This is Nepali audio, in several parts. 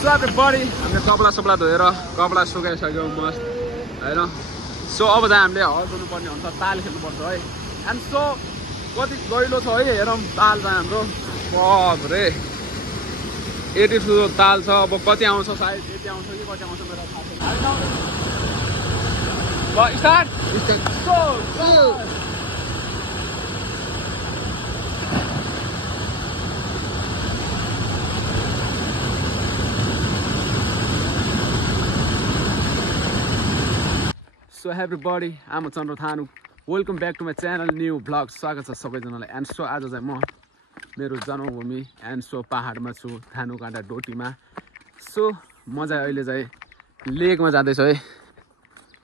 सो एभ्रीबडी हामीले कपडा धोएर कपडा सुकाइसक्यौँ मस्त होइन। सो अब चाहिँ हामीले हल गर्नुपर्ने हुन्छ, ताल खेल्नुपर्छ है। एन्ड सो कति गहिलो छ है, हेरौँ ताल चाहिँ हाम्रो बाप रे 82 ताल छ। अब कति आउँछ, सायद यति आउँछ कि कति आउँछ मेरो थाहा छैन। Start so everybody I'm Chandra Thanu, welcome back to my channel new vlog. स्वागत छ सबैजनालाई। एन्ड सो आज चाहिँ म मेरो जन्मभूमि एन्ड सो पाहाडमा छु, थानुकाँडा डोटीमा। सो म चाहिँ अहिले चाहिँ लेकमा जाँदैछु है।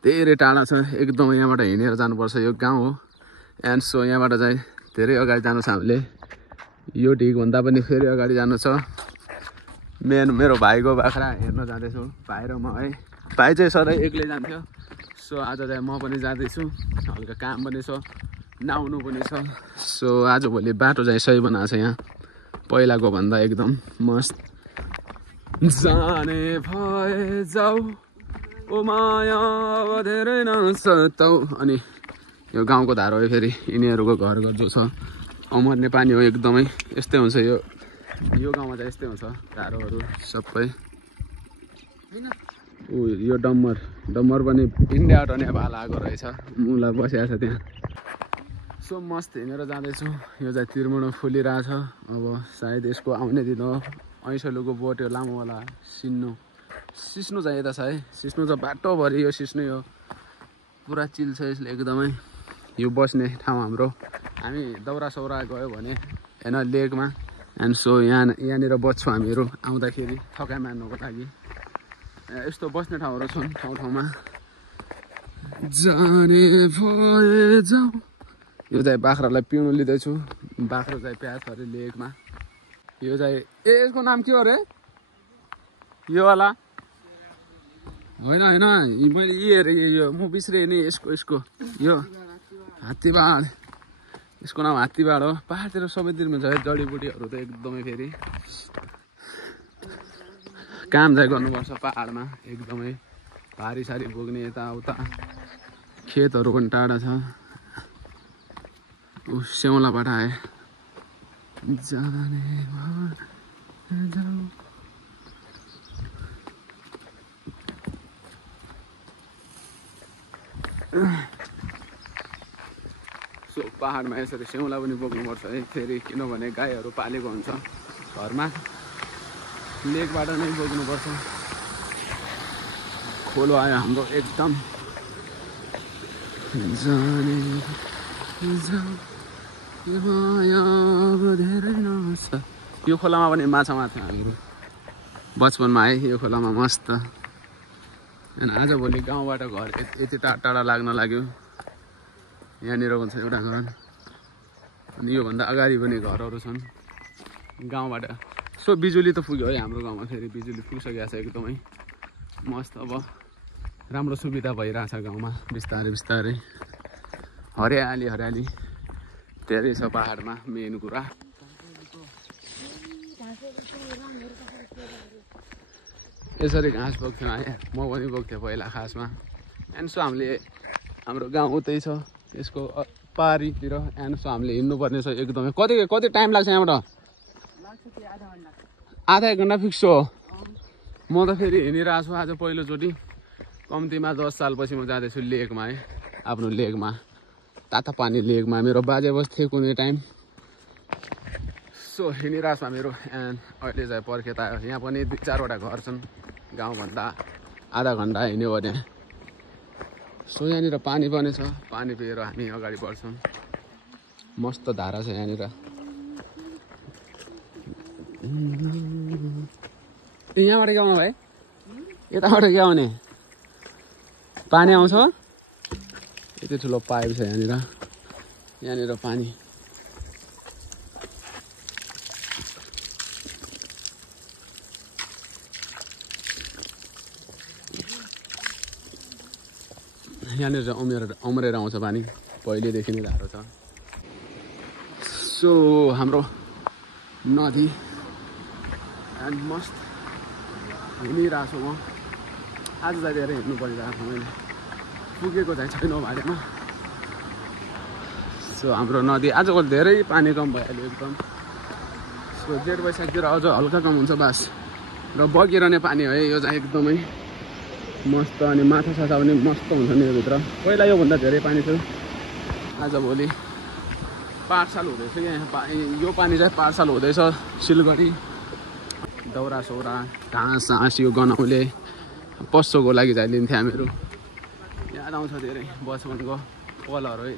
धेरै टाढा छ एकदम, यहाँबाट हिँडेर जानुपर्छ। यो गाउँ हो। एन्ड सो यहाँबाट चाहिँ धेरै अगाडि जानु छ हामीले। यो ढिकभन्दा पनि फेरि अगाडि जानु छ। मेरो भाइको बाख्रा हेर्न जाँदैछु, भाइ र म है। भाइ चाहिँ सधैँ एक्लै जान्थ्यो। सो आज चाहिँ म पनि जाँदैछु, हल्का काम पनि छ, नाउनु पनि छ। सो आजभोलि बाटो चाहिँ सही बनाएको छ यहाँ, पहिलाको भन्दा एकदम मस्त। जाने भए जाऊ ओ माया धेरै नसताऊ। अनि यो गाउँको धारो हो फेरि, यिनीहरूको घर जो छ अमर्ने पानी हो एकदमै। यस्तै हुन्छ यो गाउँमा चाहिँ यस्तै हुन्छ धारोहरू सबै। यो डम्बर पनि इन्डियाबाट नेपाल आएको रहेछ, मुला बसिरहेको छ त्यहाँ। सो मस्त हिँडेर जाँदैछु। यो चाहिँ तिर्मुणो फुलिरहेछ। अब सायद यसको आउने दिन हो। ऐसलुको बोट यो लामोवाला सिस्नु चाहिँ यता छ है। सिस्नु चाहिँ बाटोभरि यो सिस्नु हो, पुरा चिल छ यसले एकदमै। यो बस्ने ठाउँ हाम्रो। हामी दौरा सौरा गयो भने होइन लेकमा। एन्ड सो यहाँनिर बस्छौँ हामीहरू आउँदाखेरि थकाइ मार्नुको लागि। यस्तो बस्ने ठाउँहरू छन् ठाउँमा। जाने भए जाऊ। यो चाहिँ बाख्रालाई पिउनु लिँदैछु। बाख्रा चाहिँ प्याज अरे लेकमा। यो चाहिँ यसको नाम के हो अरे? यो वाला होइन मैले हेरेँ, यो म बिर्सेँ नि यसको यो हात्तीबाड। यसको नाम हात्तीबाड हो। पाहाडतिर सबैतिर छ जडीबुटीहरू त एकदमै। फेरि काम चाहिँ गर्नुपर्छ पाहाडमा एकदमै, भारी सारी बोक्ने यताउता। खेतहरू पनि टाढा छ। स्याउलाबाट आए जाने सो पाहाडमा यसरी स्याउला पनि बोक्नुपर्छ है फेरि, किनभने गाईहरू पालेको हुन्छ घरमा। लेकबाट नै बोक्नुपर्छ। खोलो आयो हाम्रो एकदम। जाने यो खोलामा पनि माछा माथ्यो हामीहरू बचपनमा है। यो खोलामा मस्त। अनि आजभोलि गाउँबाट घर यति टाढा लाग्न लाग्यो। यहाँनिर पनि छ एउटा घर, अनि योभन्दा अगाडि पनि घरहरू छन् गाउँबाट। सो बिजुली त पुग्यो है हाम्रो गाउँमा, फेरि बिजुली पुगिसकेको छ एकदमै मस्त। अब राम्रो सुविधा भइरहेछ गाउँमा बिस्तारै। हरियाली धेरै छ पाहाडमा। मेन कुरा यसरी घाँस बोक्थ्यौँ है, म पनि बोक्थेँ पहिला खासमा। एन्ड सो हाम्रो गाउँ उतै छ, यसको पारीतिर। एन्ड सो हामीले हिँड्नुपर्ने छ एकदमै। कति टाइम लाग्छ यहाँबाट? आधा एक घन्टा फिक्स हो। म त फेरि हिँडिरहेको छु आज पहिलोचोटि। कम्तीमा 10 सालपछि म जाँदैछु लेकमा है, आफ्नो लेकमा, तातो पानी लेकमा। मेरो बाजे बस्थ्यो कुनै टाइम। सो हिँडिरहेको छु हामीहरू। एन्ड अहिले चाहिँ पर्खेत आयो। यहाँ पनि 2-4वटा घर छन् गाउँभन्दा आधा घन्टा हिँड्यो भने। सो यहाँनिर पानी पनि छ, पानी पिएर हामी अगाडि बढ्छौँ। मस्त धारा छ यहाँनिर। यहाँबाट के आउनु भाइ? यताबाट के आउने? पानी आउँछ। यति ठुलो पाइप छ यहाँनिर पानी। यहाँनिर चाहिँ उम्रेर आउँछ पानी, पहिलेदेखि नै धारो छ। सो हाम्रो नदी एन्ड मस्त हिँडिरहेको छु म आज चाहिँ धेरै हिँड्नु परिरहेको छ मैले पुगेको चाहिँ छैन भाडेमा सो हाम्रो नदी आजकल धेरै पानी कम भइहाल्यो एकदम सो जेठ वैशाखतिर अझ हल्का कम हुन्छ बास र बगिरहने पानी है यो चाहिँ एकदमै मस्त अनि माछा साछा पनि मस्त हुन्छ नि योभित्र पहिला योभन्दा धेरै पानी थियो आजभोलि पाठशाल हुँदैछ कि यहाँ यो पानी चाहिँ पाठशाल हुँदैछ सिलगढी दाउरा सौरा घाँस साँस यो गनाउले पस्सोको लागि चाहिँ लिन्थ्यो हामीहरू याद आउँछ धेरै बचपनको पलहरू है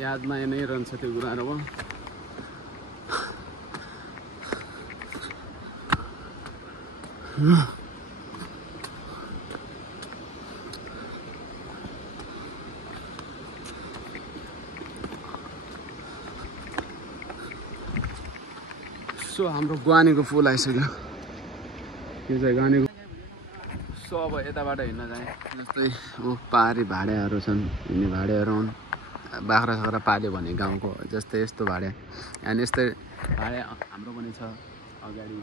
यादमा नै रहन्छ त्यो कुराहरू हो सो हाम्रो गुवानीको फुल आइसक्यो यो चाहिँ गुवानीको सो अब यताबाट हिँड्न चाहिँ जस्तै पहाडी भाँडाहरू छन् हिँड्ने भाँडाहरू हुन् बाख्रा साख्रा पाल्यो भने गाउँको जस्तै यस्तो भाँडा अनि यस्तै भाँडा हाम्रो पनि छ अगाडि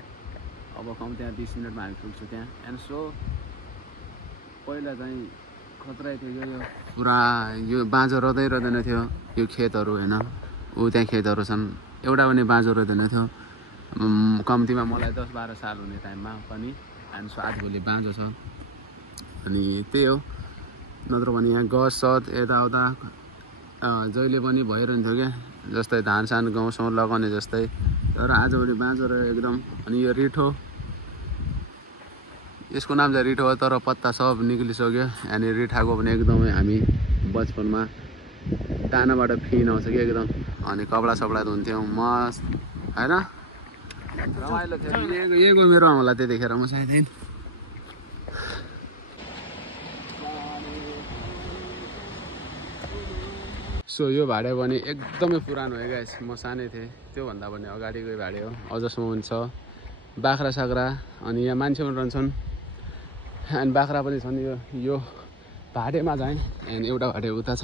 अब कम त्यहाँ 20 मिनटमा हामी पुग्छौँ त्यहाँ एन्ड सो पहिला चाहिँ खतरा थियो यो पुरा यो बाँझो रहँदैन थियो यो खेतहरू होइन त्यहाँ खेतहरू छन् एउटा पनि बाँझो रहँदैन थियो कम्तीमा मलाई 10-12 साल हुने टाइममा पनि एन्ड सो आजभोलि बाँझो छ अनि त्यही हो नत्र भने यहाँ गस सत यताउता जहिले पनि भइरहन्थ्यो क्या जस्तै धान सान गाउँसँग लगाउने जस्तै तर आजभोलि बाँझो रह्यो एकदम अनि यो रिठो यसको नाम चाहिँ रिठो हो तर पत्ता सब निक्लिसक्यो अनि रिठाको पनि एकदमै हामी बचपनमा दानाबाट फिन आउँछ कि एकदम अनि कपडा सपडा धुन्थ्यौँ मस्त होइन रमाइलो थियो यही मेरो आमालाई त्यतिखेर म सायद सो यो भाडा पनि एकदमै पुरानो हो गाइस म सानै थिएँ त्योभन्दा पनि अगाडिकै भाडे हो अझसम्म पनि छ बाख्रा साख्रा अनि यहाँ मान्छे पनि रहन्छन् अनि बाख्रा पनि छन् यो भाडेमा चाहिँ अनि एउटा भाडे उता छ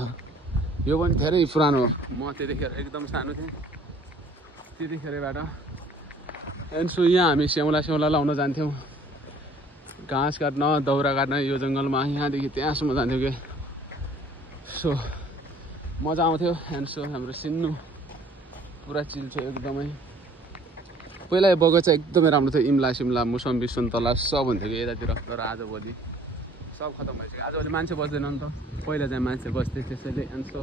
यो पनि धेरै पुरानो हो म त्यतिखेर एकदम सानो थिएँ त्यतिखेरबाट एन्ड सो यहाँ हामी स्याउला लाउन जान्थ्यौँ घाँस काट्न दाउरा काट्न यो जङ्गलमा यहाँदेखि त्यहाँसम्म जान्थ्यौँ कि सो मजा आउँथ्यो एन्ड सो हाम्रो सिन्नु पुरा चिल छ एकदमै पहिला यो बगैँचा एकदमै राम्रो थियो इम्ला सिम्ला मुसम्बी सुन्तला सब हुन्थ्यो कि यतातिर तर आजभोलि सब खतम भइसक्यो आजभोलि मान्छे बस्दैन नि त पहिला चाहिँ मान्छे बस्थ्यो त्यसैले एन्ड सो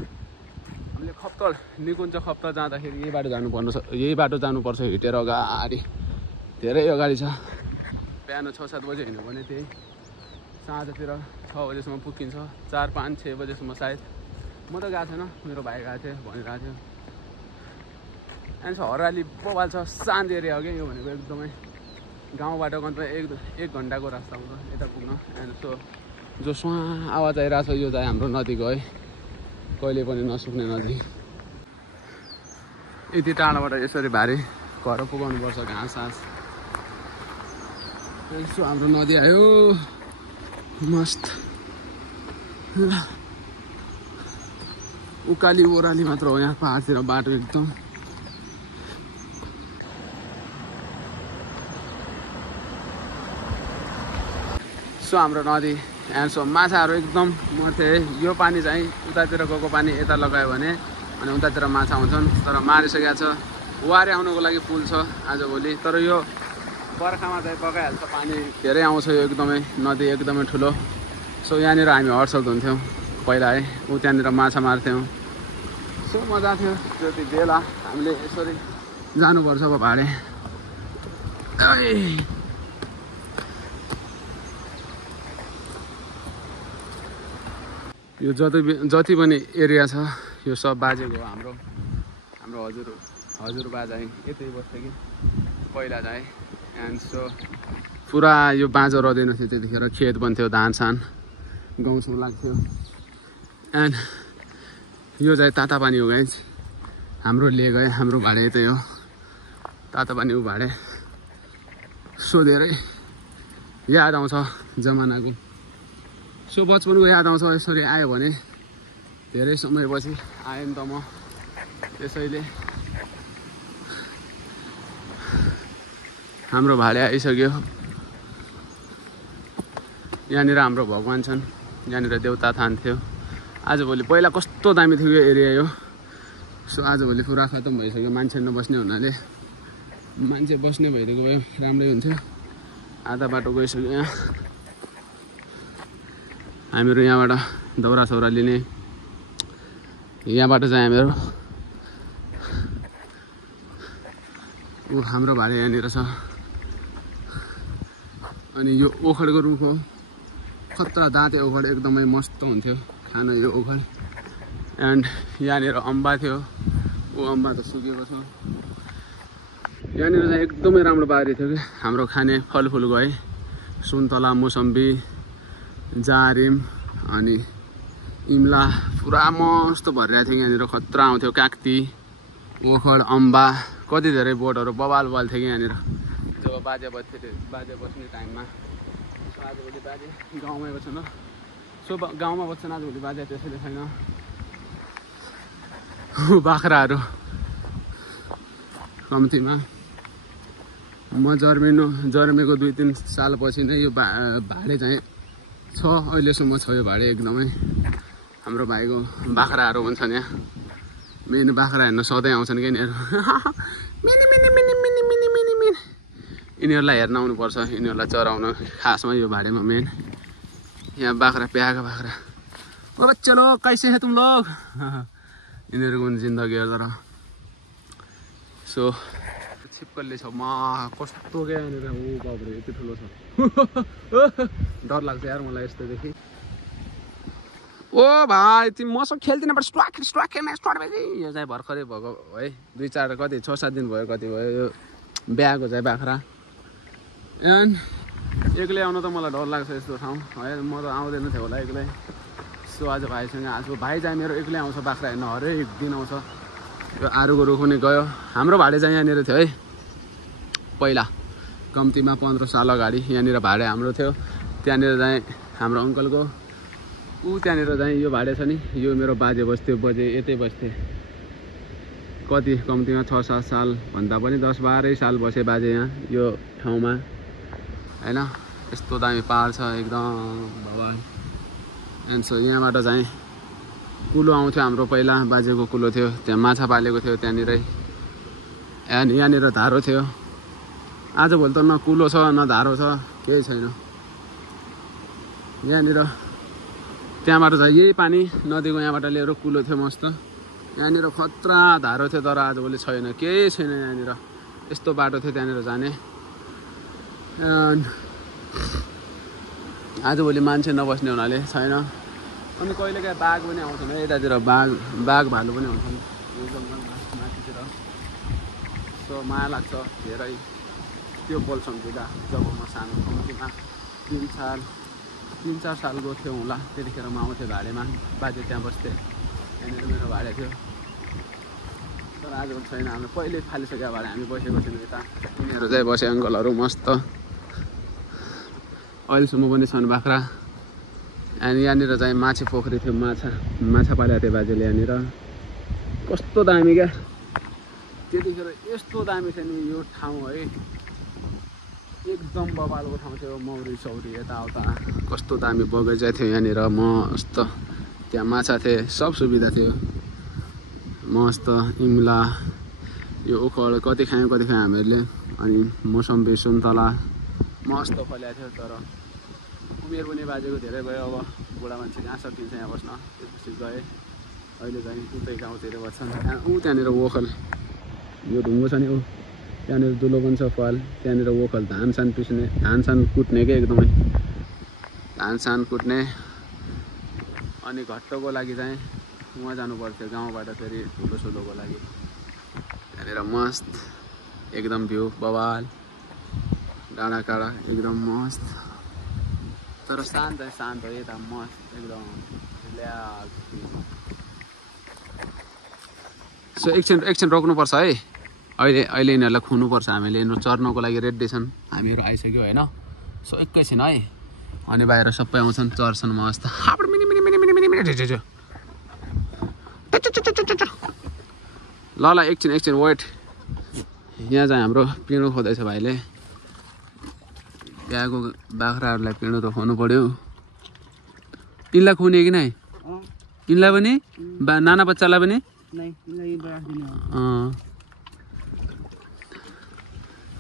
हामीले खप्तल निकुञ्ज खप्तल जाँदाखेरि यही बाटो जानुपर्छ हिँडेर अगाडि धेरै अगाडि छ बिहान 6-7 बजे हिँड्यो भने त्यही साँझतिर 6 बजेसम्म पुगिन्छ 4-5-6 बजेसम्म सायद म त गएको छैन मेरो भाइ गएको थियो भनिरहेको थियो एन्ड हराली बबाल छ शान्त एरिया हो क्या यो भनेको एकदमै गाउँबाट कम्ती 1 घन्टाको रास्ता हुन्छ यता पुग्न एन्ड सो जो सुहाँ आवाज आइरहेको छ यो चाहिँ हाम्रो नदीको है कहिले पनि नसुक्ने नदी यति टाढाबाट यसरी भारी घर पुगाउनु पर्छ घाँस सास यसो हाम्रो नदी आयो मस्त उकाली ओह्राली मात्र हो यहाँ पहाडतिर बाटो एकदम सो हाम्रो नदी एन्ड सो माछाहरू एकदम मर्थे यो पानी चाहिँ उतातिर गएको पानी यता लगायो भने अनि उतातिर माछा आउँछन् तर मारिसकेको छ वारे आउनुको लागि पुल छ आजभोलि तर यो बर्खामा चाहिँ बगाइहाल्छ पानी धेरै आउँछ यो एकदमै नदी एकदमै ठुलो सो यहाँनिर हामी हर्सल हुन्थ्यौँ पहिला है त्यहाँनिर माछा मार्थ्यौँ सो मजा थियो त्यति बेला हामीले यसरी जानुपर्छ अब भाडे यो जति पनि एरिया छ यो सब बाजेको हो हाम्रो हजुर बाजे यतै बस्थ्यो कि पहिला चाहिँ एन्ड सो पुरा यो बाँझो रहँदैन थियो त्यतिखेर खेत बन्थ्यो धान सान गाउँसँग लाग्थ्यो एन्ड यो चाहिँ ताता पानी हो गाइज हाम्रो लेक है हाम्रो भाडे यतै हो ताता पानी हो भाडे सो धेरै याद आउँछ जमानाको सो बचपनको याद आउँछ यसरी आयो भने धेरै समयपछि आएँ नि त म त्यसैले हाम्रो भाडे आइसक्यो। यहाँनिर हाम्रो भगवान छन्, यहाँनिर देउता थान थियो आजभोलि। पहिला कस्तो दामी थियो यो एरिया यो। सो आजभोलि पुरा खतम भइसक्यो मान्छे नबस्ने हुनाले। मान्छे बस्ने भइदिएको भए राम्रै हुन्थ्यो। आधा बाटो गइसक्यो। यहाँ हामीहरू यहाँबाट दौरा सौरा लिने, यहाँबाट चाहिँ हामीहरू हाम्रो भाडे यहाँनिर छ। अनि यो ओखरको रुख हो, खतरा दाँते ओखर, एकदमै मस्त हुन्थ्यो खान यो ओखर। एन्ड यहाँनिर अम्बा थियो, ऊ अम्बा त सुकेको छ। यहाँनिर चाहिँ एकदमै राम्रो बारी थियो कि हाम्रो खाने फलफुलको है। सुन्तला, मौसम्बी, जारिम अनि इम्ला पुरा मस्त भरिरहेको थियो। यहाँनिर खतरा आउँथ्यो, काक्ती, ओखर, अम्बा, कति धेरै बोटहरू बबाल बबाल थियो कि यहाँनिर जब बाजे बस्ने टाइममा। सो आजभोलि बाजे गाउँमै बस्छन्। सो गाउँमा बस्छन् आजभोलि बाजे, त्यसैले छैन। बाख्राहरू कम्तीमा। म जन्मेको 2-3 सालपछि नै यो भाडे चाहिँ छ, अहिलेसम्म छ यो भाडे एकदमै। हाम्रो भाइको बाख्राहरू हुन्छन् यहाँ। मेन बाख्रा हेर्न सधैँ आउँछन् कि यिनीहरू। यिनीहरूलाई हेर्न आउनुपर्छ, यिनीहरूलाई चराउन खासमा यो भाडेमा मेन। यहाँ बाख्रा, प्याएको बाख्रा। ओ बच्चा लोग कैसे है तुम लोग? यिनीहरूको पनि जिन्दगी हेर्दा। सो छिप्कल्ली छ कस्तो क्या यहाँनिर। ओ बाबरे यति ठुलो छ। डर लाग्छ यार मलाई यस्तोदेखि। ओ भाइ तिमी मसँग खेल्दिन बट स्ट्वाक म्याच स्टार्ट भयो। यो चाहिँ भर्खरै भएको है, 2-4 कति 6-7 दिन भयो, कति भयो यो बिहाको चाहिँ बाख्रा। एन्ड एक्लै आउनु त मलाई डर लाग्छ यस्तो ठाउँ है। म त आउँदैन थियो होला एक्लै। सो आज भाइसँग, आज भाइ चाहिँ मेरो एक्लै आउँछ बाख्रा हेर्न, हरेक दिन आउँछ। यो आरुको रुख पनि गयो। हाम्रो भाडे चाहिँ यहाँनिर थियो है पहिला, कम्तीमा 15 साल अगाडि यहाँनिर भाडे हाम्रो थियो। त्यहाँनिर चाहिँ हाम्रो अङ्कलको ऊ त्यहाँनिर चाहिँ यो भाडे छ नि, यो मेरो बाजे बस्थ्यो, यतै बस्थे। कति कम्तीमा 6-7 साल भन्दा पनि 10-12 साल बसे बाजे यहाँ यो ठाउँमा होइन। यस्तो दामी पाहाड छ एकदम भगवान। एन्ड सो यहाँबाट चाहिँ कुलो आउँथ्यो हाम्रो, पहिला बाजेको कुलो थियो, त्यहाँ माछा पालेको थियो त्यहाँनिरै। एन्ड यहाँनिर धारो थियो। आजभोलि त न कुलो छ न धारो छ, केही छैन यहाँनिर। त्यहाँबाट चाहिँ यही पानी नदीको यहाँबाट लिएर कुलो थियो मस्त। यहाँनिर खतरा धारो थियो, तर आजभोलि छैन, केही छैन यहाँनिर। यस्तो बाटो थियो त्यहाँनिर जाने। आजभोलि मान्छे नबस्ने हुनाले छैन। अनि कहिलेकाहीँ बाघ पनि आउँछन् है यतातिर, बाघ भालु पनि आउँछन् यो जङ्गलमा माथितिर। सो माया लाग्छ धेरै त्यो पल सम्झिँदा। जब म सानो कम्तीमा 3-4 सालको थियो होला, त्यतिखेर म आउँथेँ भाडेमा, बाजे त्यहाँ बस्थेँ, त्यहाँनिर मेरो भाडे थियो। तर आजभोलि छैन, हाम्रो पहिले फालिसक्यो भाडे, हामी बसेको थियौँ यता। यिनीहरू चाहिँ बसे अङ्कलहरू मस्त, अहिलेसम्म पनि छन् बाख्रा। अनि यहाँनिर चाहिँ माछा पोखरी थियो, माछा पालेको थियो बाजेले यहाँनिर। कस्तो दामी क्या त्यतिखेर, यस्तो दामी थियो नि यो ठाउँ है, एकदम बबालको ठाउँ थियो। मौरी सौरी यताउता कस्तो दामी बगैँचा थियो यहाँनिर मस्त। त्यहाँ माछा थिए, सब सुविधा थियो मस्त। इम्ला, यो ओखर कति खायौँ हामीहरूले। अनि मौसम्बी, सुन्तला मस्त फलेको थियो। तर उमेर पनि बाजेको धेरै भयो, अब बुढा मान्छे कहाँ सकिन्छ यहाँ बस्न, त्यसपछि गए। अहिले चाहिँ उतै गाउँतिर बस्छन्। ऊ त्यहाँनिर ओखल, यो ढुङ्गो छ नि, ऊ त्यहाँनिर दुलो पनि छ फल। त्यहाँनिर ओखल धान सान पिस्ने, धान सान कुट्ने क्या एकदमै, धान सान कुट्ने। अनि घट्टोको लागि चाहिँ उहाँ जानु पर्थ्यो गाउँबाट, फेरि ठुलो सोलोको लागि। त्यहाँनिर मस्त एकदम भ्यू बवाल, डाँडा काँडा एकदम मस्त। तर शान्त हो यता, मस्त एकदम रिल्याक्स। सो एकछिन रोक्नुपर्छ है, अहिले यिनीहरूलाई खुनुपर्छ हामीले। यिनीहरू चर्नको लागि रेडी छन्, हामीहरू आइसक्यो होइन। सो एकैछिन है, अनि बाहिर सबै आउँछन्, चर्छन् मस्त। ल एकछिन वेट। यहाँ चाहिँ हाम्रो पिँडो खोज्दैछ भाइले, यहाँको बाख्राहरूलाई पिँढो त खुवाउनु पर्यो यिनलाई खुवाउने कि नै यिनलाई पनि नाना बच्चालाई पनि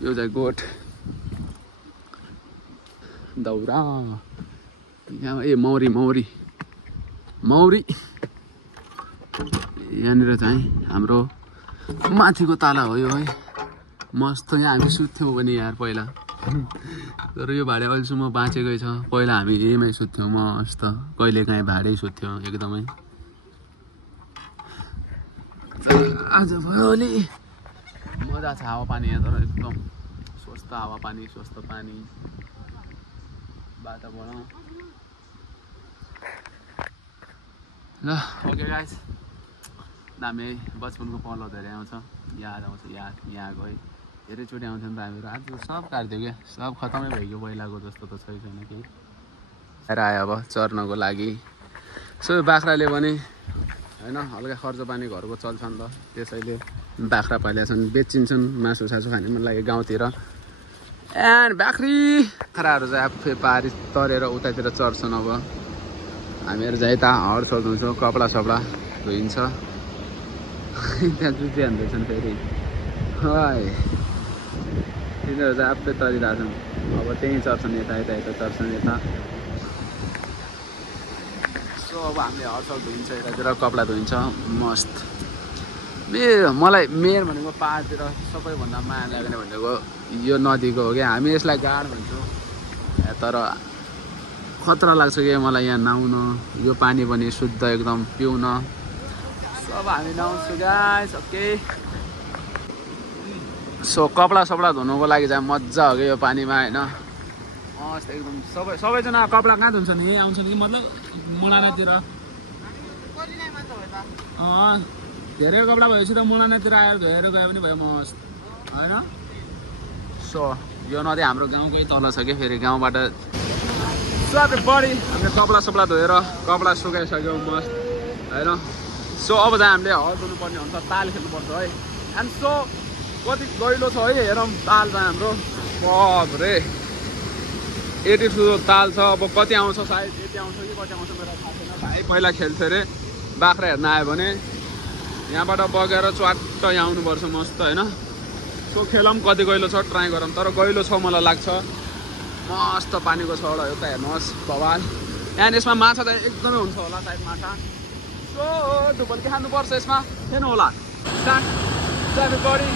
यो चाहिँ गोठ दाउरा ए मौरी मौरी मौरी यहाँनिर चाहिँ हाम्रो माथिको ताला हो यो है मस्त यहाँ हामी सुत्थ्यौँ पनि यार पहिला तर यो भाडे अहिलेसम्म बाँचेकै छ पहिला हामी यहीँमै सुत्थ्यौँ मस्त कहिलेकाहीँ भाडै सुत्थ्यौँ एकदमै आज भोलि मजा छ हावापानी यहाँ तर एकदम स्वस्थ हावापानी स्वस्थ पानी वातावरण ल ओके गाइस दामी बचपनको पलो धेरै आउँछ याद आउँछ यहाँ गए धेरैचोटि आउँथ्यो नि त हामीहरू आज सब काट्थ्यो क्या सब खतमै भइगयो पहिलाको जस्तो त छैन केही आएर आयो अब चर्नको लागि सो बाख्राले पनि होइन हल्का खर्च पानी घरको चल्छ नि त त्यसैले बाख्रा पालेका छन् बेचिन्छन् मासु सासु खाने मन लाग्यो गाउँतिर एन्ड बाख्री बाख्राहरू चाहिँ आफै पारी तरेर उतातिर चढ्छन् अब हामीहरू चाहिँ यता हडसड हुन्छौँ कपडा सपडा धोइन्छ त्यहाँ जुत्ती हान्दैछन् फेरि है तिनीहरू चाहिँ आफै तरिरहेछन् अब त्यहीँ चढ्छन् यता यता यता चढ्छन् यता सो अब हामीले हडसड धोइन्छ यतातिर कपडा धोइन्छ मस्त मलाई मेन भनेको पाहाडतिर सबैभन्दा माया लाग्ने भनेको यो नदीको हो क्या हामी यसलाई गाड भन्छौँ तर खतरा लाग्छ कि मलाई यहाँ नुहाउन यो पानी पनि शुद्ध एकदम पिउन सब हामी नुहाउँछु गाइस ओके सो कपडा सपडा धुनुको लागि चाहिँ मजा हो कि यो पानीमा होइन मस्त एकदम सबैजना कपडा कहाँ धुन्छ नि यहीँ आउँछ कि मतलब मुलानातिर धेरै कपडा भएपछि त मुलानातिर आएर धोएर गयो पनि भयो मस्त होइन सो यो नदी हाम्रो गाउँकै तल छ कि फेरि गाउँबाट सबै बढी हामीले कपडा सपडा धोएर कपडा सुकाइसक्यौँ मस्त होइन सो अब चाहिँ हामीले हल धुनुपर्ने हुन्छ ताल खेल्नुपर्छ है एन्ड सो कति गहिलो छ है हेरौँ ताल चाहिँ हाम्रो बाबरे 82 ताल छ अब कति आउँछ सायद यति आउँछ कि कति आउँछ मेरो थाहा छैन भाइ पहिला खेल्थ्यो अरे बाख्रा हेर्न आयो भने यहाँबाट बगेर च्वाट्ट यहाँ आउनुपर्छ मस्त होइन सो खेलौँ कति गहिलो छ ट्राई गरौँ तर गहिलो छ मलाई लाग्छ मस्त पानीको छवटा हो त हेर्नुहोस् भवाल यहाँ यसमा माछा त एकदमै हुन्छ होला सायद माछा सो ढुबल के खानुपर्छ यसमा थिएन होला स्टार्ट everybody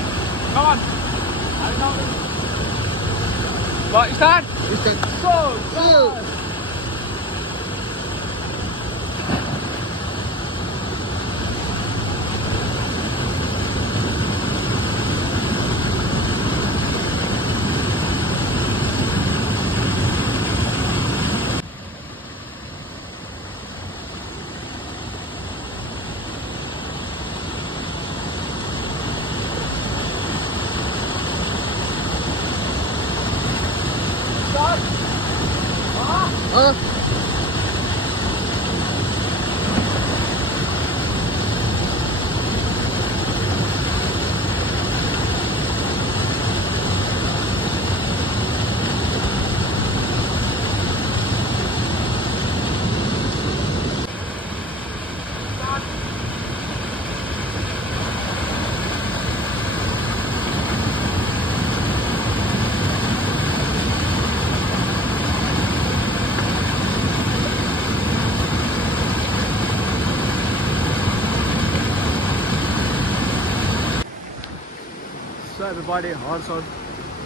हर्सड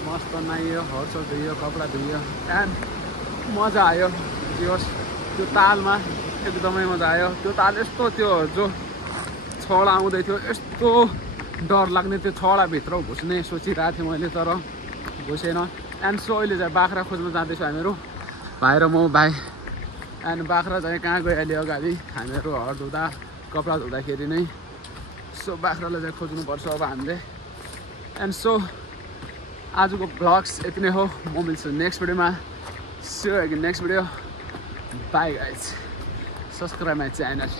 मस्त नुहाइयो हर्सड धुइयो कपडा धुइयो एन्ड मजा आयो त्यो तालमा एकदमै मजा आयो त्यो ताल यस्तो त्यो जो छडा आउँदै थियो यस्तो डर लाग्ने त्यो छडाभित्र घुस्ने सोचिरहेको थिएँ मैले तर घुसेन एन्ड सो अहिले चाहिँ बाख्रा खोज्न जाँदैछु हामीहरू भाइ र म भाइ एन्ड बाख्रा चाहिँ कहाँ गयो अहिले अगाडि हामीहरू हर धुँदा कपडा धुँदाखेरि नै सो बाख्रालाई चाहिँ खोज्नुपर्छ अब हामीले एन्ड सो आजको भ्लग्स यति नै हो म मिल्छु नेक्स्ट भिडियोमा see you again next video bye guys subscribe my channel